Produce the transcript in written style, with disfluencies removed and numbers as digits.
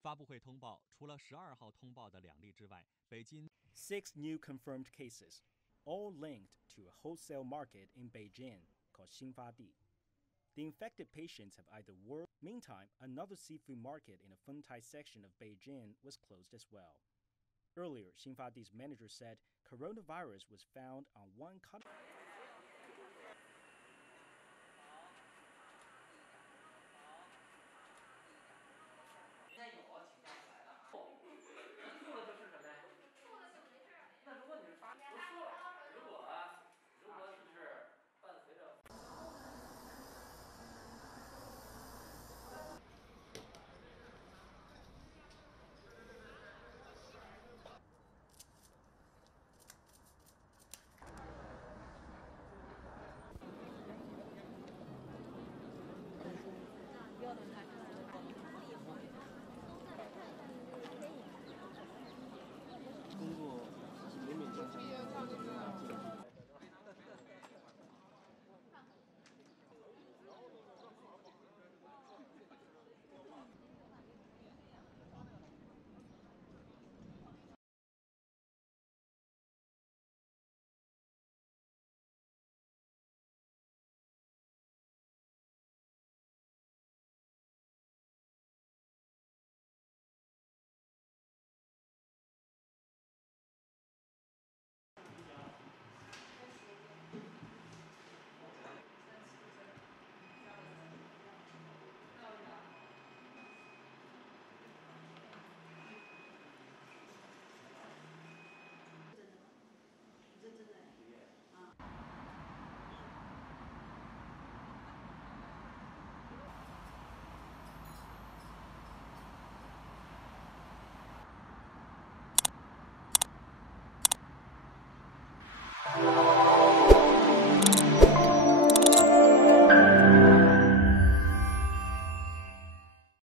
发布会通报，除了12号通报的2例之外，北京 6 new confirmed cases, all linked to a wholesale market in Beijing called Xinfadi. The infected patients have either worked. Meantime, another seafood market in the Fengtai section of Beijing was closed as well. Earlier, Xinfadi's manager said coronavirus was found on one cut. 现在有请假不来的，吐了就是什么呀？吐了就没事儿。那如果你是发不是，如果就是伴随着。工作勉勉强强。啊。